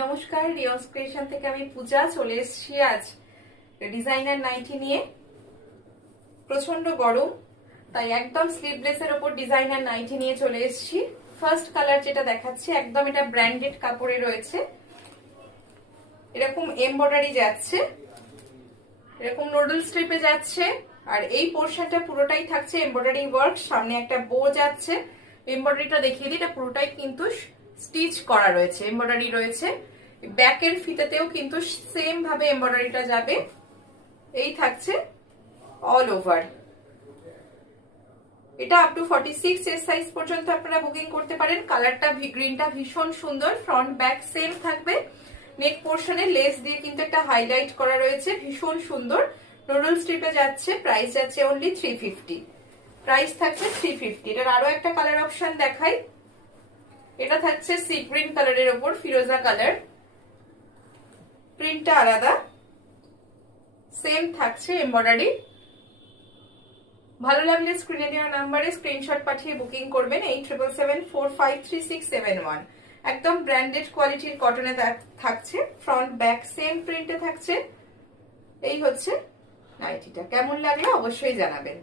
নমস্কার, রিয়ন্স ক্রিয়েশন থেকে আমি পূজা চলে এসেছি আজ ডিজাইনার নাইটি নিয়ে। প্রচন্ড গরম, তাই একদম স্লিভলেস এর উপর ডিজাইনার নাইটি নিয়ে চলে এসেছি। ফার্স্ট কালার যেটা দেখাচ্ছি, একদম এটা ব্র্যান্ডেড কাপড়ে রয়েছে। এরকম এমব্রয়ডারি যাচ্ছে, এরকম নোডল স্ট্রিপে যাচ্ছে, আর এই পোর্শনটা পুরোটাই থাকছে এমব্রয়ডারি ওয়ার্ক। সামনে একটা বো যাচ্ছে, এমব্রয়ডারিটা দেখিয়ে দিই। এটা পুরোটাই কিন্তু স্টিচ করা রয়েছে, এমব্রয়ডারি রয়েছে। ব্যাকের ফিতেতেও কিন্তু সেম ভাবে এমব্রয়ডারিটা যাবে। এই থাকছে অল ওভার। এটা আপ টু 46 এর সাইজ পর্যন্ত আপনারা বুকিং করতে পারেন। কালারটা গ্রিনটা ভীষণ সুন্দর, ফ্রন্ট ব্যাক সেম থাকবে। নেক পোর্শনে লেস দিয়ে কিন্তু একটা হাইলাইট করা রয়েছে, ভীষণ সুন্দর। নোডল স্ট্রিপে যাচ্ছে, প্রাইস যাচ্ছে অনলি 350। প্রাইস থাকছে 350। এটার আরো একটা কালার অপশন দেখাই। এটা থাকছে সি গ্রিন কালারের ওপর ফিরোজা কালার, প্রিন্টটা আলাদা, সেম থাকছে এমব্রয়ডারি। ভালো লাগলে স্ক্রিনে দেওয়া নাম্বারে স্ক্রিনশট পাঠিয়ে বুকিং করবেন। 8774533671। একদম ব্র্যান্ডেড কোয়ালিটির কটনে থাকছে, ফ্রন্ট ব্যাক সেম প্রিন্টে থাকছে। এই হচ্ছে নাইটিটা। কেমন লাগলো অবশ্যই জানাবেন।